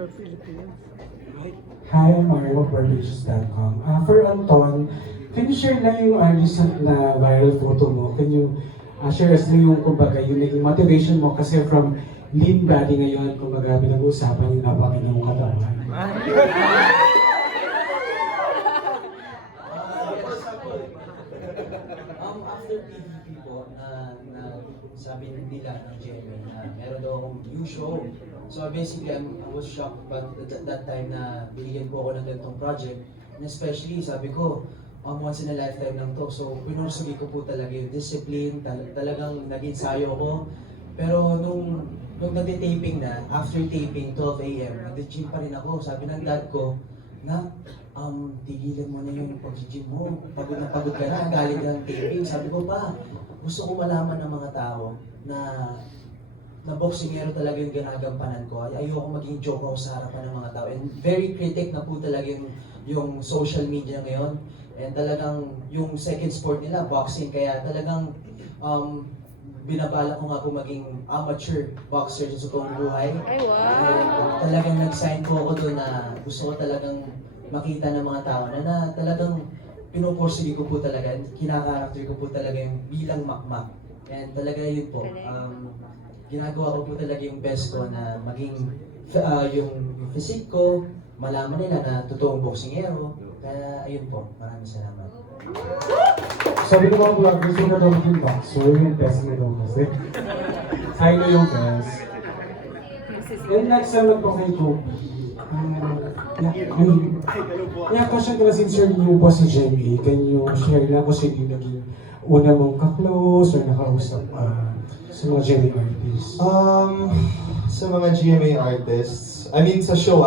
Hi, I'm Mario of Barbados.com. For Anton, can you share lang yung recent na viral photo mo? Can you share us lang yung, kumbaga, yung naging motivation mo? Kasi from lean body ngayon, kumbaga, pinag-uusapan yung napakita mong katawan. After PDP po, na sabi nila ng GMA na meron daw akong new show. So basically, I was shocked but that time na binigyan po ako ng ganitong project. And especially, sabi ko, once in a lifetime lang to. So pinursugin ko po talaga yung discipline, talagang nag-ensayo ako. Pero nung nag-taping na, after taping, 12 a.m., nag-gym pa rin ako. Sabi ng dad ko, na, tigilan mo na yung pag-gym mo. Pagod na pagod ka na, galing ka ng taping. Sabi ko pa, gusto ko malaman ng mga tao na boxingero talaga yung ginagampanan ko. Ayoko maging joke ako sa harapan ng mga tao. And very critic na po talaga yung social media ngayon. And talagang yung second sport nila, boxing. Kaya talagang binabala ko nga po maging amateur boxer sa totoong buhay. Ay, wow! And talagang nag-sign po ako doon na gusto ko talagang makita ng mga tao na talagang pinupursige ko po talaga, kinakarakter ko po talaga yung bilang makmak. And talaga yun po, ginagawa ko po talaga yung best ko na maging yung physique ko, malaman nila na totoong boksingero. Kaya ayun po, maraming salamat. Sabi ng mga vlog, gusto na daw maging boxer, yung best na daw kasi. Sino yung best? And next time lang po kay Kobe. Question ko na since you're new po sa GMA, can you share lang kung sino yung naging una mong ka-close or nakausap sa mga GMA artists? Sa mga GMA artists, I mean sa show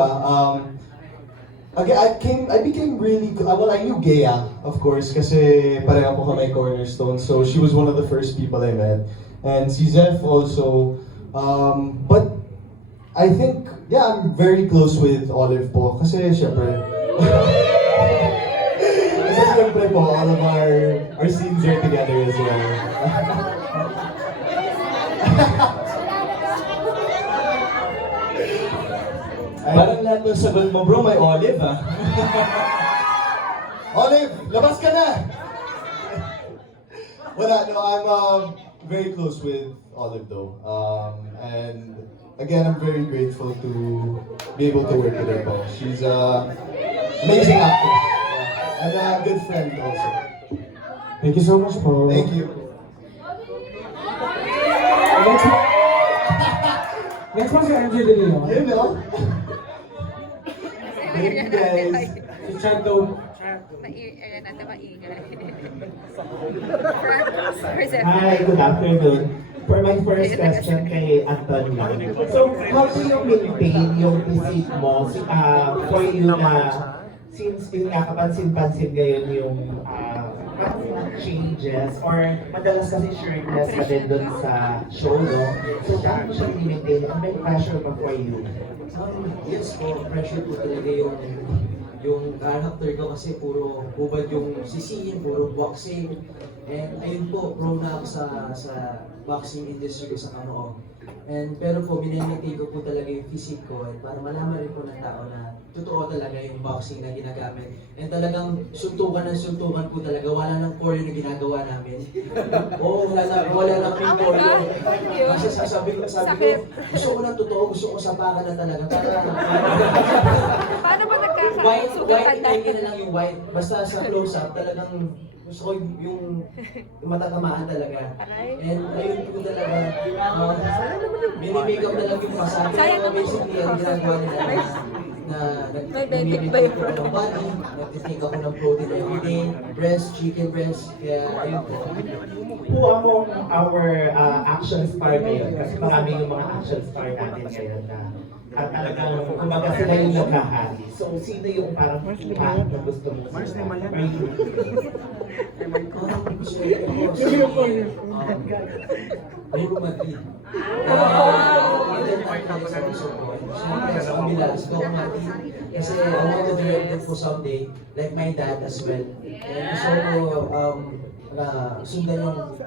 I became really, well, I knew Gea, of course, kasi pareho po kami Cornerstone, so she was one of the first people I met. And si Zeph also, but I think, yeah, I'm very close with Olive po, kasi syempre, kasi syempre po, all of our scenes are together as well. Parang lahat ng sagot mo, bro, may Olive, ah. Olive, labas ka na! Wala, no, I'm very close with Olive though. And again, I'm very grateful to be able to work with her po. She's an amazing actress and a good friend also. Thank you so much po. Thank you. Next po si MJ De Leon. You know? Thank you guys. Si Chad daw. Natin maingay. Hi, good afternoon. For my first question kay Anton lang. So, how do you maintain yung physique mo for you na since yung kapansin-pansin ngayon yung changes or madalas kasi shirtless ka din dun sa show, no? So, paano siya i-maintain? Ano yung pressure mo for you? Yes po, pressure po talaga yung character ko kasi puro hubad yung sisihin, puro boxing. And ayun po, pro na ako sa boxing industry ko sa Kanoo. And pero po, binimitate ko po talaga yung physique ko para malaman rin po ng tao na totoo talaga yung boxing na ginagamit. And talagang suntukan ng suntukan po talaga, wala nang choreo na ginagawa namin. Oo, wala nang choreo. Kasi sabi ko, gusto ko ng totoo, gusto ko sapakan na talaga. Paano ba White, na lang yung white. Basta sa close-up, talagang gusto ko yung matatamaan talaga. And ayun po talaga, minimake up na lang yung masabi. Pero basically, ang ginagawa nila na nag-mimimake ako ng body, nag-take ako ng protein everyday, breast, chicken breast, kaya ayun po. Who among our action star ngayon? Kasi marami yung mga action star natin ngayon na at talagang kumbaga sila yung naghahari. So, sino yung parang impact na gusto mo sila? Are you? Real Madrid. Sa kabila, gusto ko Madrid. Kasi I want to direct it po someday, like my dad as well. And gusto ko sundan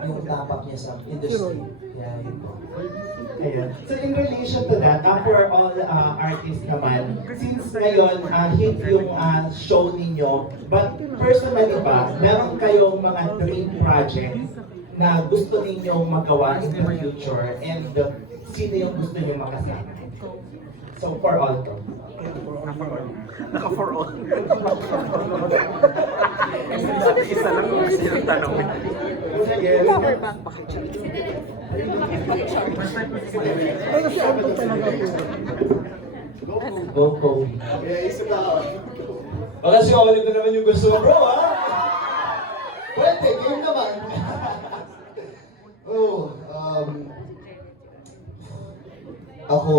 yung tapak niya sa industry. Kaya yun po. Ayun. So in relation to that, for all artists naman, since ngayon hit yung show ninyo, but personally ba, meron kayong mga dream projects na gusto ninyong magawa in the future and sino yung gusto niyo makasama? So for all to. Isa lang kung gusto yung tanong. Go. Baka si Olive na naman yung gusto mo, bro, ha? Pwede, game naman. Oh, ako,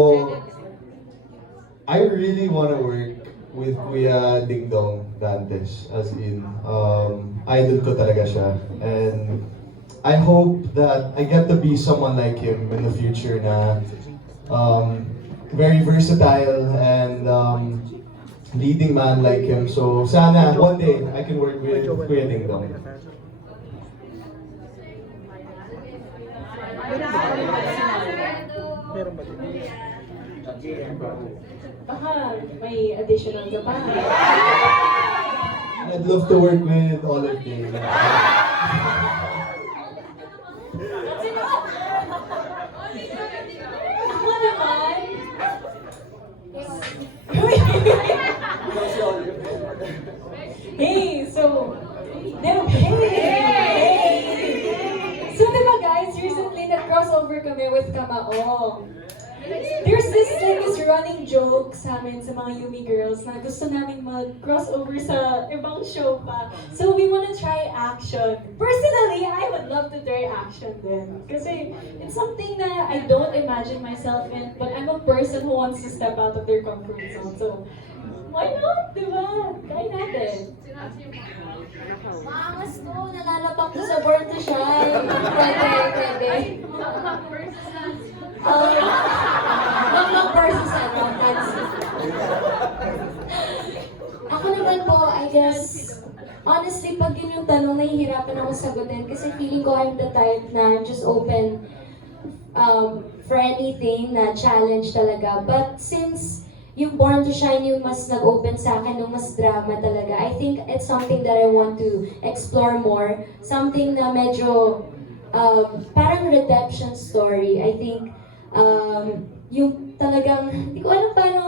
I really wanna work with Kuya Ding Dong Dantes, as in, idol ko talaga siya. And I hope that I get to be someone like him in the future na very versatile and leading man like him. So sana one day I can work with Kuya Ding Dong. Baka may additional ka pa. I'd love to work with all of you. Ako naman. Hey, so, So, diba guys, recently nag-crossover kami with Kamao. There's this running joke sa amin sa mga Yumi girls na gusto namin mag-crossover sa ibang show pa. So we wanna try action. Personally, I would love to try action din. Kasi it's something that I don't imagine myself in, but I'm a person who wants to step out of their comfort zone. So, why not? Diba? Try natin. Maangas ko, nalalapak ko sa Born to Shine. Pwede. Wag versus Ako naman po, I guess, honestly, pag yun yung tanong, nahihirapan ako sagutin kasi feeling ko I'm the type na just open for anything na challenge talaga. But since yung Born to Shine yung mas nag-open sa akin, yung mas drama talaga, I think it's something that I want to explore more. Something na medyo parang redemption story. I think yung talagang, hindi ko alam paano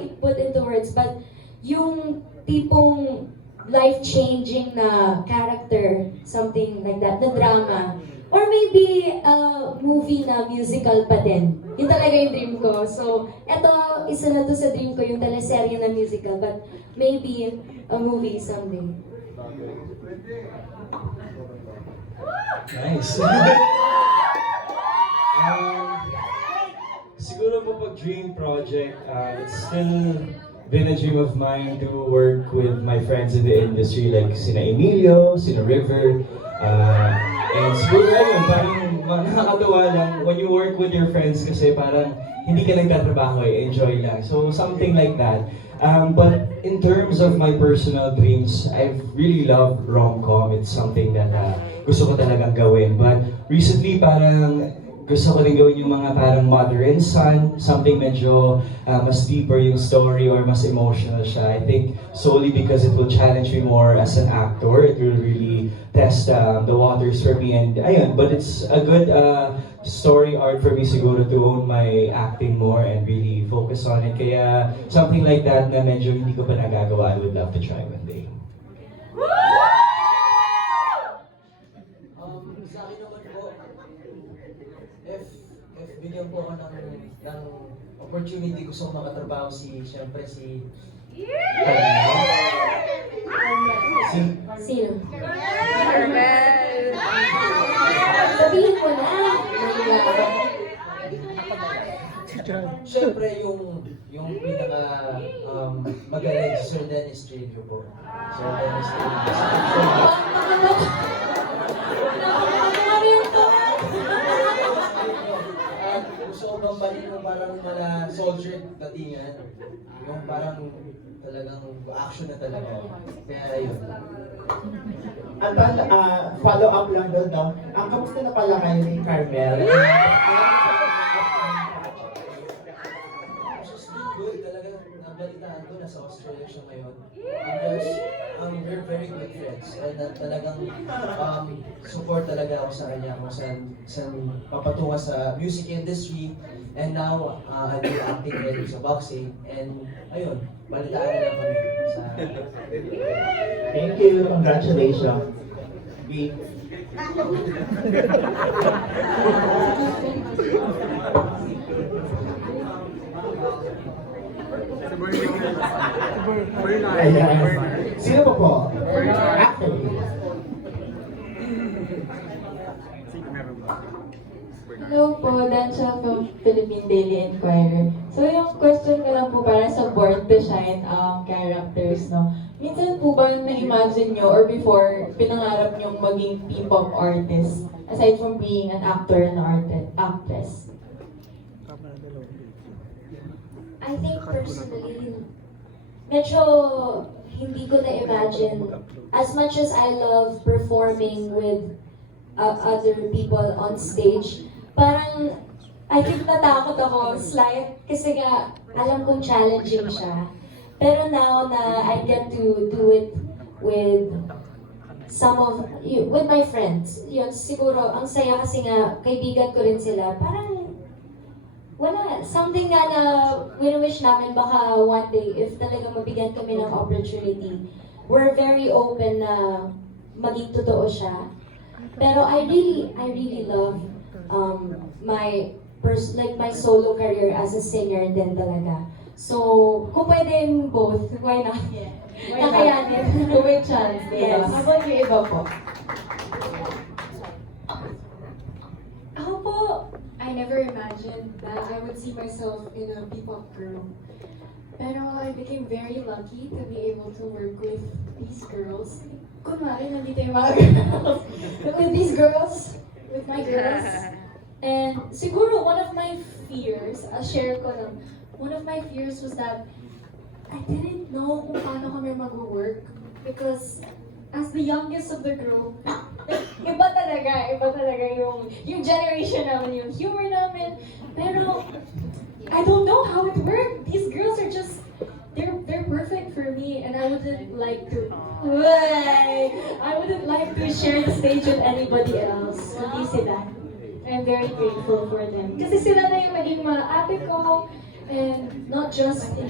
i-put into words, but yung tipong life-changing na character, something like that, na drama. Or maybe movie na musical pa din. Yun talaga yung dream ko. So, eto, isa na to sa dream ko, yung teleserye na musical, but maybe a movie someday. Nice. Siguro po pag dream project, it's still been a dream of mine to work with my friends in the industry like sina Emilio, sina River, and siguro yun, parang nakakatawa lang when you work with your friends kasi parang hindi ka nagtatrabaho enjoy lang. So something like that. But in terms of my personal dreams, I really love rom-com. It's something that gusto ko talagang gawin. But recently parang gusto ko rin gawin yung mga parang mother and son, something medyo mas deeper yung story or mas emotional siya. I think solely because it will challenge me more as an actor. It will really test the waters for me and ayun. But it's a good story art for me siguro to own my acting more and really focus on it. Kaya something like that na medyo hindi ko pa nagagawa, I would love to try one day. Sa akin naman po, if bigyan po ako ng opportunity, gusto ko makatrabaho siyempre si Sino? Carmel! Sabihin mo na. Siyempre yung pinaka magaling si Sir Dennis Trillo po. Sir Dennis Trillo. gusto ko bang balik yung parang mala soldier datingan. Yung parang talagang action na talaga. Kaya yun. Anton, follow up lang doon, no? Kamusta na pala kayo ni Carmel? She's doing good. Talagang nabalitaan ko, nasa Australia siya ngayon. Because we're very good friends. And talagang support talaga ako sa kanya kung saan papatunga sa music industry. And now, I'll be acting ready sa boxing. And ayun, balitaan na lang kami sa... Thank you. Congratulations. Be Ayan. Sino pa po? Actually. Hello po, Dansha from Philippine Daily Inquirer. So yung question ko lang po para sa Born to Shine characters, no? Minsan po ba na-imagine nyo or before pinangarap nyo maging P-pop artist aside from being an actor and actress? I think personally, medyo hindi ko na-imagine. As much as I love performing with other people on stage, parang I think natakot ako slight kasi nga alam kong challenging siya. Pero now na I get to do it with with my friends, yun siguro ang saya kasi nga kaibigan ko rin sila. Parang wala, something nga na wini-wish namin baka one day if talaga mabigyan kami ng opportunity. We're very open na maging totoo siya. Pero I really love my solo career as a singer din talaga. So, kung pwede both, why not? Why not? Kakayanin. Kung may chance, diba? Yes. How about yung iba po? Ako po, I never imagined that I would see myself in a P-pop group. Pero I became very lucky to be able to work with these girls. Kunwari, nandito yung mga girls. With these girls, with my girls. And siguro one of my fears, share ko lang, one of my fears was that I didn't know kung paano kami mag-work because as the youngest of the group, iba talaga yung generation namin, yung humor namin. Pero I don't know how it worked. These girls are just, they're perfect for me, and I wouldn't like to share the stage with anybody else. Kundi sila. I'm very grateful for them. Kasi sila na yung maging mga ate ko, and not just in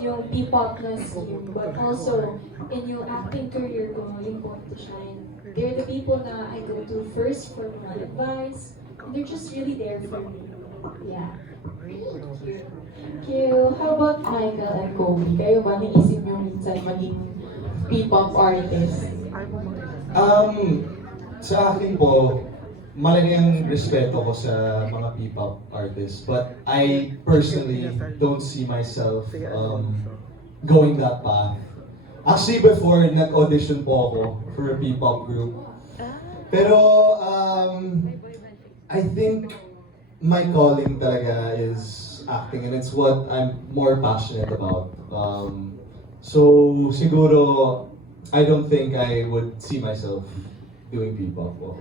yung P-pop na scene, but also in yung acting career ko, yung Born to Shine. They're the people na I go to first for my advice. They're just really there for me. Yeah. Thank you. How about Michael and Kobe? Kayo ba naisip nyo minsan maging P-pop artist? Sa akin po, malaki ang respeto ko sa mga P-pop artists, but I personally don't see myself going that path. Actually, before, nag-audition po ako for a P-pop group. Pero, I think my calling talaga is acting, and it's what I'm more passionate about. So, siguro, I don't think I would see myself doing P-pop po.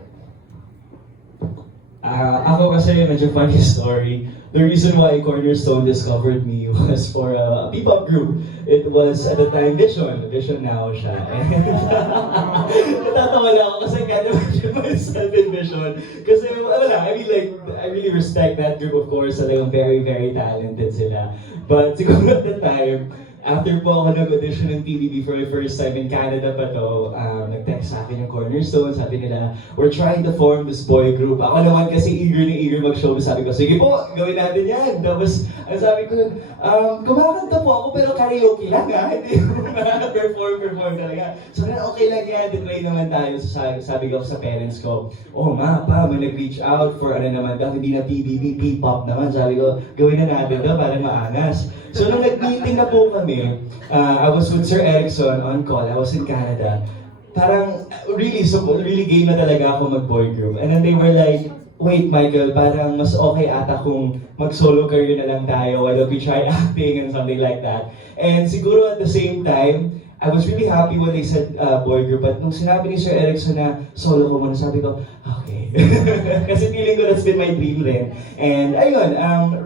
Ako kasi medyo funny story. The reason why Cornerstone discovered me was for a P-pop group. It was at the time Vision now siya. And natatawa lang ako kasi can't imagine myself in Vision. Kasi wala, I mean like, I really respect that group of course. Talagang very, very talented sila. But siguro at the time, after po ako nag-audition ng PBB for the first time in Canada pa to, nag-text sa akin yung Cornerstone, sabi nila, we're trying to form this boy group. Ako naman kasi eager na eager mag-show, sabi ko, sige po, gawin natin yan. Tapos, ang sabi ko, kumakanta po ako pero karaoke lang ha, hindi ko perform talaga. So, okay lang yan, try naman tayo. So, sabi ko sa parents ko, oh ma, pa, may nag-reach out for ano naman daw, hindi na PBB, P-pop naman. Sabi ko, gawin na natin daw, parang maangas. So, nung nag-meeting na po kami, I was with Sir Erickson on call. I was in Canada. Parang really game na talaga ako mag-boy group. And then they were like, wait Michael, parang mas okay ata kung mag-solo career na lang tayo, why don't we try acting and something like that. And siguro at the same time, I was really happy when they said boy group, but nung sinabi ni Sir Erickson na solo ko muna, sabi ko, okay. Kasi feeling ko that's been my dream rin. And ayun,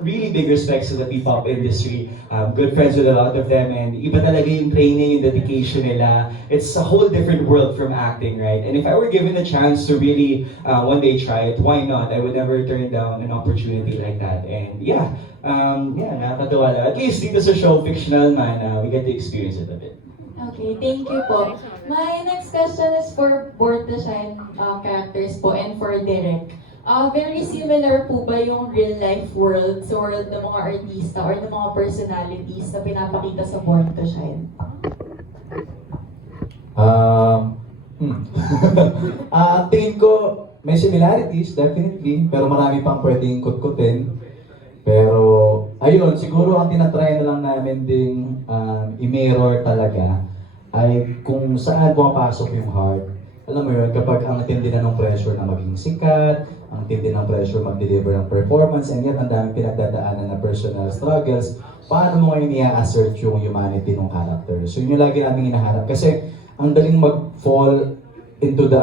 really big respects to the P-pop industry. Good friends with a lot of them, and iba talaga yung training, yung dedication nila. It's a whole different world from acting, right? And if I were given a chance to really one day try it, why not? I would never turn down an opportunity like that. And yeah, nakakatawa lang. At least dito sa show, fictional man, we get to experience it a bit. Okay, thank you po. My next question is for Born to Shine characters po and for Derek. Very similar po ba yung real life world sa world ng mga artista or ng mga personalities na pinapakita sa Born to Shine? Tingin ko may similarities, definitely, pero marami pang pwedeng kutkutin. Pero, ayun, siguro ang tinatry na lang namin ding i-mirror talaga ay kung saan pumapasok yung heart. Alam mo yun, kapag ang tindi na ng pressure na maging sikat, ang tindi ng pressure mag-deliver ng performance, and yet ang daming pinagdadaanan na personal struggles, paano mo ngayon i-assert yung humanity ng character? So yun yung lagi namin hinahanap. Kasi ang daling mag-fall into the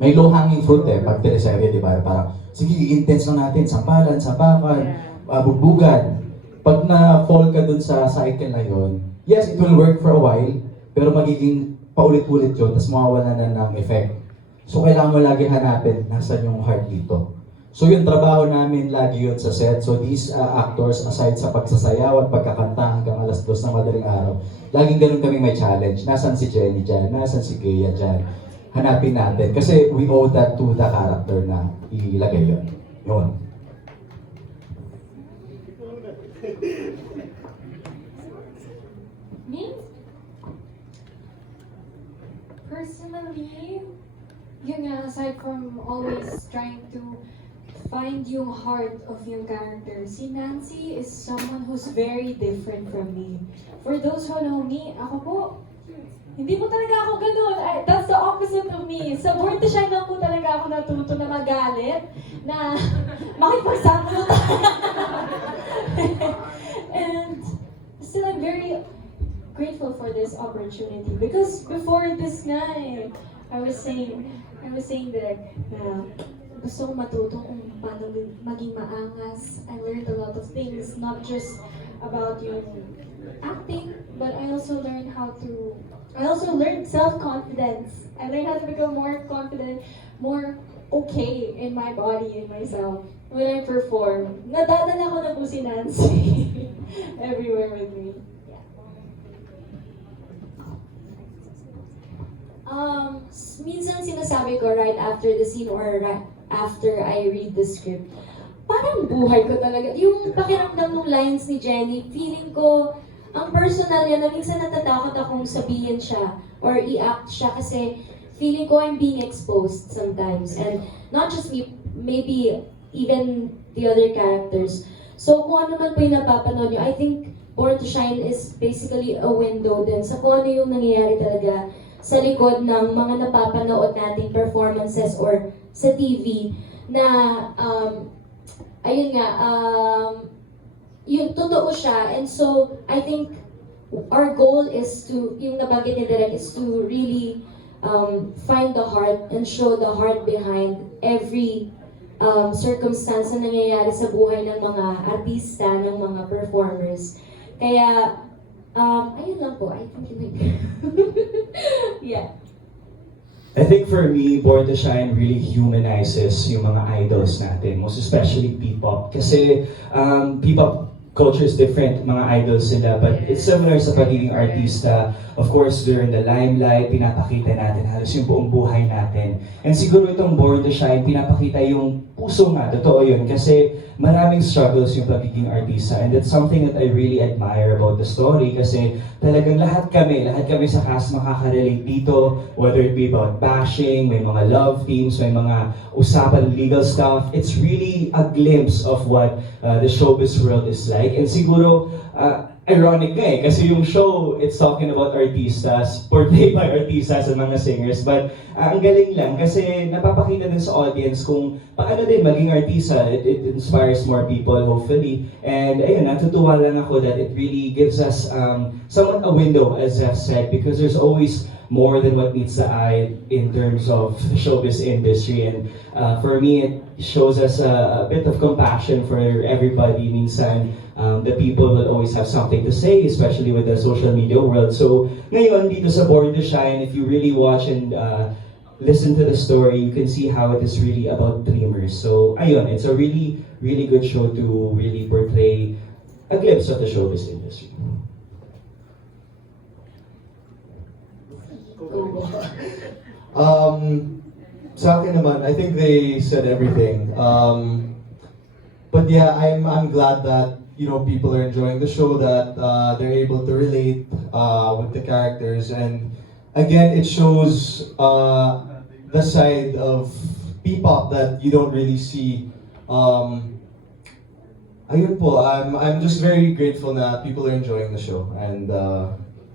may low-hanging fruit pag teleserye, di ba? Parang, sige, intense lang natin, sampalan, sapakan, bugbugan. Pag na-fall ka dun sa cycle na yun, yes, it will work for a while, pero magiging paulit-ulit yun, tapos mawawala na ng effect. So, kailangan mo lagi hanapin nasan yung heart dito. So, yung trabaho namin lagi yun sa set. So, these actors, aside sa pagsasayaw at pagkakanta hanggang alas 2 ng madaling araw, laging ganun kami may challenge. Nasaan si Jenny dyan? Nasaan si Gea dyan? Hanapin natin. Kasi we owe that to the character na ilagay yun. Yun. Me? Personally, yun nga, aside from always trying to find yung heart of yung character, si Nancy is someone who's very different from me. For those who know me, ako po, hindi po talaga ako ganun. That's the opposite of me. Sa Born to Shine lang po talaga ako natuto na magalit, na makipagsamulo. And still, I'm very grateful for this opportunity because before this guy, I was saying that gusto kong matuto kung paano maging maangas. I learned a lot of things, not just about yung acting, but I also learned self-confidence. I learned how to become more confident, more okay in my body, in myself. When I perform, nadadala ko na po si Nancy everywhere with me. Minsan sinasabi ko right after the scene or right after I read the script, parang buhay ko talaga. Yung pakiramdam ng lines ni Jenny, feeling ko, ang personal yan, na minsan natatakot akong sabihin siya or i-act siya kasi feeling ko I'm being exposed sometimes. And not just me, maybe even the other characters. So kung ano man po yung napapanood nyo, I think Born to Shine is basically a window din sa kung ano yung nangyayari talaga sa likod ng mga napapanood nating performances or sa TV na yung totoo siya. And so I think our goal is to, yung nabanggit ni Derek, is to really find the heart and show the heart behind every circumstance na nangyayari sa buhay ng mga artista, ng mga performers. Kaya ayun lang po, I think yeah. I think for me, Born to Shine really humanizes yung mga idols natin, most especially P-pop. Kasi P-pop culture is different, mga idols sila, but it's similar sa pagiging artista. Of course, during the limelight, pinapakita natin halos yung buong buhay natin. And siguro itong Born to Shine, pinapakita yung puso nga, totoo yun. Kasi maraming struggles yung pagiging artista, and that's something that I really admire about the story. Kasi talagang lahat kami sa cast makaka-relate dito, whether it be about bashing, may mga love teams, may mga usapan legal stuff. It's really a glimpse of what the showbiz world is like. And siguro, ironic nga eh, kasi yung show, it's talking about artistas, portrayed by artistas and mga singers, but ang galing lang kasi napapakita din sa audience kung paano din maging artista. It inspires more people, hopefully. And ayun, natutuwa lang ako that it really gives us somewhat a window, as I've said, because there's always more than what meets the eye in terms of the showbiz industry. And for me, it shows us a bit of compassion for everybody. Minsan, the people will always have something to say, especially with the social media world. So ngayon, dito sa Born to Shine, if you really watch and listen to the story, you can see how it is really about dreamers. So ayun, it's a really, really good show to really portray a glimpse of the showbiz industry. Sa akin naman, I think they said everything. But yeah, I'm glad that people are enjoying the show, that they're able to relate with the characters, and again, it shows the side of P-pop that you don't really see. Ayun po, I'm just very grateful na people are enjoying the show and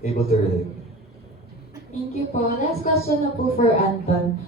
able to relate. Thank you po. Last question na po for Anton.